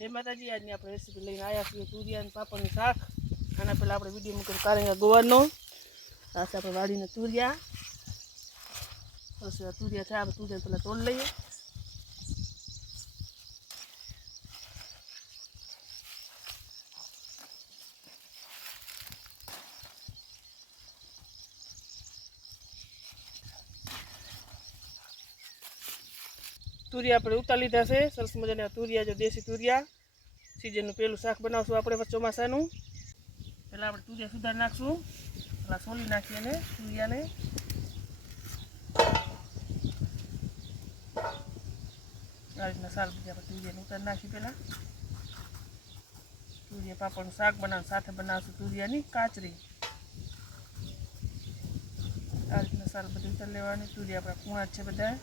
જય માતાજી। આજની આપણે રેસીપી લઈને આવ્યા છીએ તુરિયા અને પાપડનું શાક। આના પહેલાં આપણે વિડીયો મૂકેલો કારેંગા ગોવાનો। આ છે આપણે વાડીના તુરિયા। બસ તુરિયા છે, આપણે તુરિયા પહેલાં તોડી લઈએ। તુરિયા આપણે ઉતારી લીધા છે, સરસ મજાના તુરિયા, જો દેશી તુરિયા। સીઝનનું પહેલું શાક બનાવશું આપણે ચોમાસાનું। પહેલાં આપણે તુરિયા સુધારી નાખશું, પહેલાં સોલી નાખીએ ને તુરિયાને। આ રીતના સાલ બધી આપણે તુરિયાને ઉતારી નાખી। પહેલાં તુરિયા પાપડનું શાક બનાવવાનું, સાથે બનાવશું તુરિયાની કાચરી। આ રીતના સાલ બધી ઉતારી લેવાની। તુરિયા આપણા કૂણા જ છે બધા।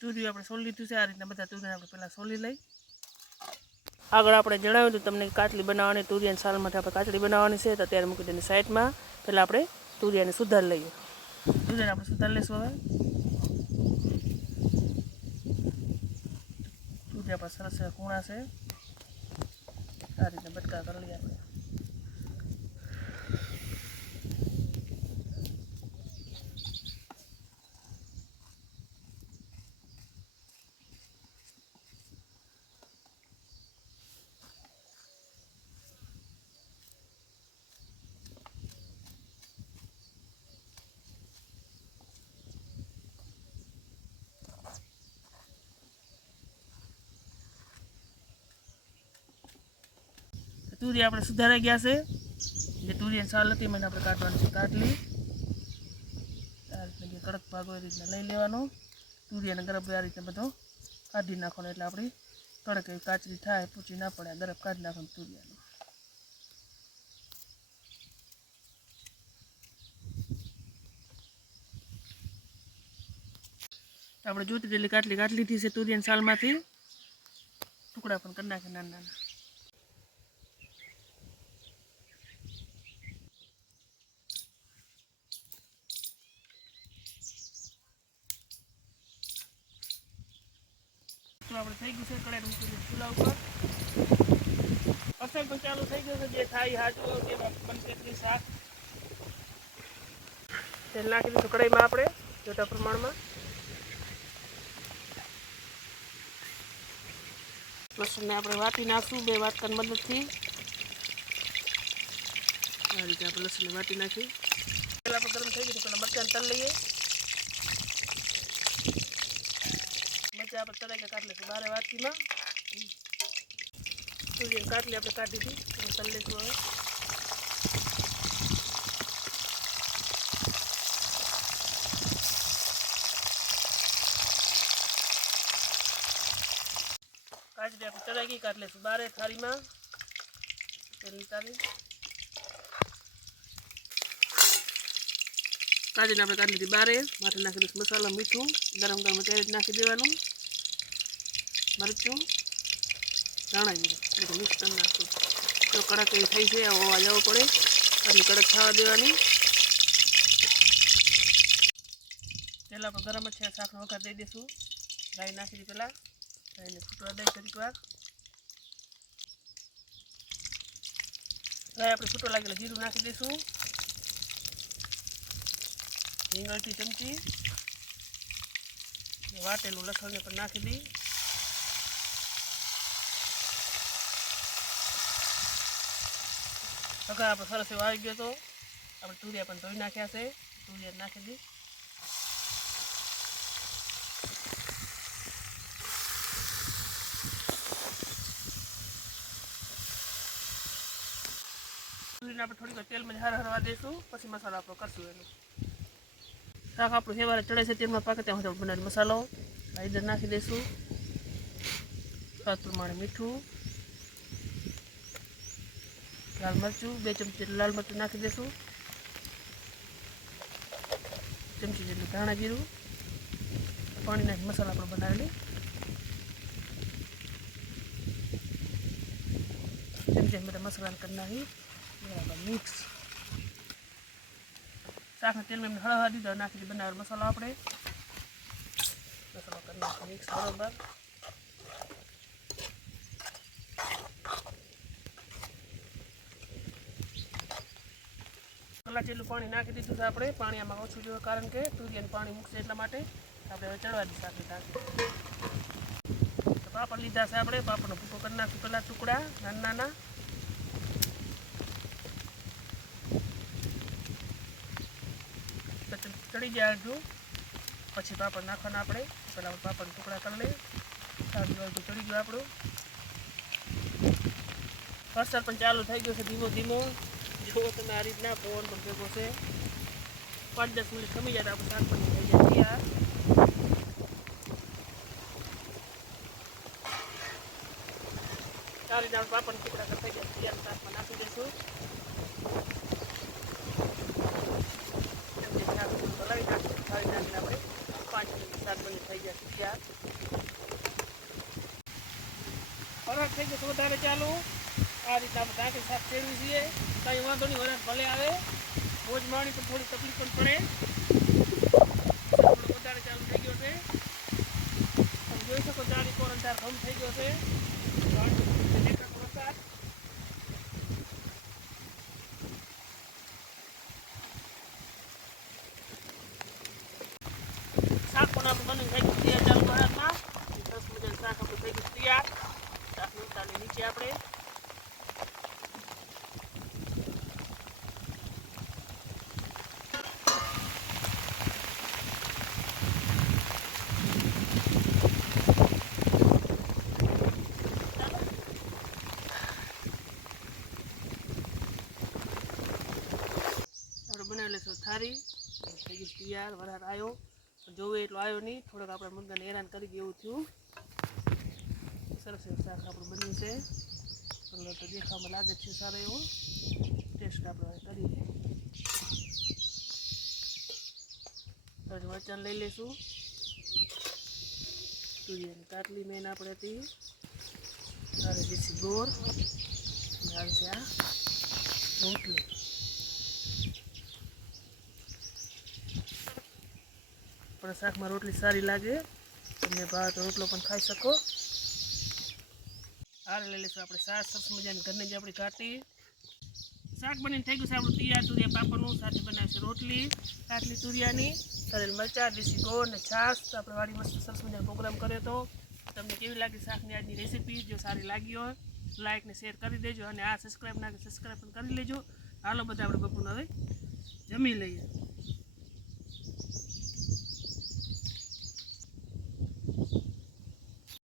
તુરિયું આપણે સોલી લીધું છે। આ રીતના બધા તુરિયા આપણે પહેલાં સોલી લઈ। આગળ આપણે જણાવ્યું હતું તમને કાચલી બનાવવાની, તુરિયાની સાલ માટે આપણે કાચલી બનાવવાની છે, તો અત્યારે મૂકી દઈને સાઈડમાં। પહેલાં આપણે તુરિયાને સુધારી લઈએ। તુરિયાને આપણે સુધારી લઈશું। હવે તુરિયા પર સરસ કૂણા છે, આ રીતના બટકા કરી લઈએ આપણે। તુરિયા આપણે સુધારાઈ ગયા છે। જે તુરિયાની છાલ હતી મને આપણે કાઢવાની છે કાટલી। આ રીતના જે કડક ભાગ હોય એ રીતના લઈ લેવાનો। તુરિયાને ગરબ આ રીતે બધો કાઢી નાખવાનો, એટલે આપણી કડક એવી કાચરી થાય, પૂછી ના પડે। ગરબ કાઢી નાખવાનું તુરિયાનો। આપણે જોતી જેટલી કાટલી કાઢી લીધી છે તુરિયાની છાલમાંથી। ટુકડા પણ કરી નાખે નાના નાના। આપણે થઈ ગયું છે, કડાઈ મૂકી ચૂલા ઉપર। અસર પણ ચાલુ થઈ ગયું છે, જે થાય હાજુ તેમાં બનશે શાક। તેલ નાખી દીધું કડાઈમાં આપણે જોતા પ્રમાણમાં। લસણને આપણે વાટી નાખશું 2 વાટકાની મદદથી। આ રીતે આપણે લસણને વાટી નાખી। પહેલાં આપણે ગરમ થઈ ગયું, પહેલાં મરચાં તળી લઈએ। મરચાં આપણે તળાઈ કાઢી લઈશું 12 વાટકીમાં। તુરિયાની કાટલી આપણે કાઢી દીધી, તળી લઈશું હવે। કાચરી આપણે તળાઈ ગઈ, કાઢી લઈશું 12 થાળીમાં તેલ નીકાળી। કાચરીને આપણે કાઢી લીધી 12, માથે નાખી દઈશું મસાલો, મીઠું, ગરમ ગરમ ત્યારે જ નાખી દેવાનું, મરચું, ધાણા જીરું બધું મિક્સ કરી નાખશું। તો કડક એવી થઈ છે, આવો અવાજ આવવો પડે, આટલી કડક થવા દેવાની। પહેલાં આપણે ગરમ જ છે, શાકનો વઘાર દઈ દઈશું। રાઈ નાખી દીધી પહેલાં, રાઈને ફૂટવા દઈ થોડીક વાર। રાઈ આપણે ફૂટો લાગેલા જીરું નાખી દઈશું, હિંગ અડધી ચમચી, વાટેલું લસણને પણ નાખી દઈ। વઘાર આપણે સરસ એવો આવી ગયો તો આપણે તુરિયા પણ ધોઈ નાખ્યા છે, તુરિયા નાખી દઈ। તુરીને આપણે થોડીક તેલમાં હરવા દઈશું, પછી મસાલો આપણો કરશું એનું। શાક આપણું હેવારે ચડે છે, તેલમાં પાકે ત્યાં સુધી બનાવેલો મસાલો હળદર નાખી દઈશું, સ્વાદ પ્રમાણે મીઠું, લાલ મરચું 2 ચમચી જેટલું લાલ મરચું નાખી દઈશું, ચમચી જેટલું ધાણા જીરું, પાણી નાખી મસાલા આપણે બનાવેલી, ચમચી બધા મસાલા કરી નાખી બરાબર મિક્સ. શાકના તેલમાં એમને હળવા દીધો, નાખી બનાવેલો મસાલો આપણે મસાલો કરી નાખી મિક્સ બરાબર. કલાક જેટલું પાણી નાખી દીધું છે આપણે. પાણી આમાં ઓછું જોઈએ કારણ કે તુરિયાનું પાણી મૂકશે એટલા માટે. આપણે હવે ચડવા દઈશું શાકની ટાંકી. તો પાપડ લીધા છે આપણે, પાપડનો ભૂકો કરી નાખશું પહેલાં ટુકડા નાના નાના. ચડી જાય અડધું પછી પાપડ નાખવાના આપણે. પહેલાં પાપડ ટુકડા કરી લઈએ. અડધું ચડી ગયું આપણું. વરસાદ પણ ચાલુ થઈ ગયો છે ધીમો ધીમો. જુઓ તમે આ રીતના પવન પણ ભેગો છે. 5-10 મિનિટ ખમી જાય તો આપણે શાકભાજી થઈ જાય તૈયાર. આ રીતે આપણે પાપડ ટુકડા થઈ જાય તૈયાર. શાકમાં નાખી દઈશું. હલાવી નાખીશું. થાળી નાખીને આપણે 5 મિનિટ શાકભાજી થઈ જાય તૈયાર. વરાળ થઈ ગયો વધારે ચાલુ. આ રીતના આપણે ઢાંકી શાક ફેરવી છીએ. કંઈ વાંધો નહીં, વરાળ ભલે આવે, મોજ માણી પણ થોડી તકલીફ પણ પડે. થોડો વધારે ચાલુ થઈ ગયો છે. તમે જોઈ શકો ચારી કોર અંધાર ઘમ થઈ ગયો છે. દેખાતો વરસાદ. શાક પણ આપણે બની થઈ ગયું તૈયાર ચાલુ વરાળમાં. સરસ મજાનું શાક આપણું થઈ ગયું તૈયાર. શાકની ઉતારની નીચે આપણે બનાવી લઈશું થાળી. થઈ ગઈ તૈયાર. વરાળ આવ્યો જોવે એટલો આવ્યો નહીં, થોડોક આપણે મુર્ગાને હેરાન કરી દઈએ એવું થયું. સરસ એવું શાક આપણું બન્યું છે. કલર તો દેખાવામાં લાગે છે સારો એવો. ટેસ્ટ આપણે કરીએ. તો મરચાં લઈ લઈશું. તુરિયાની કાટલી મેન આપણે હતી. સારી દેશી ગોળ આવે છે. આ રોટલી પણ શાકમાં રોટલી સારી લાગે. તમને ભાવે તો રોટલો પણ ખાઈ શકો. હાલ લઈ લઈશું આપણે શાક. સરસ મજાની ઘરની જે આપણી કાટી શાક બનીને થઈ ગયું છે આપણું તૈયાર. તુરિયા પાપડનું સાથે બનાવીશું રોટલી કાટલી તુરિયાની, તળેલ મરચાં, દેશી ગોળ ને છાશ. આપણે વાળી મસ્ત સરસ મજાનો પ્રોગ્રામ કર્યો હતો. તમને કેવી લાગી શાકની આજની રેસીપી? જો સારી લાગી હોય લાઇક ને શેર કરી દેજો, અને આ સબસ્ક્રાઈબ ના સબસ્ક્રાઈબ પણ કરી લેજો. હાલો બધા આપણે બપોરનું હવે જમી લઈએ.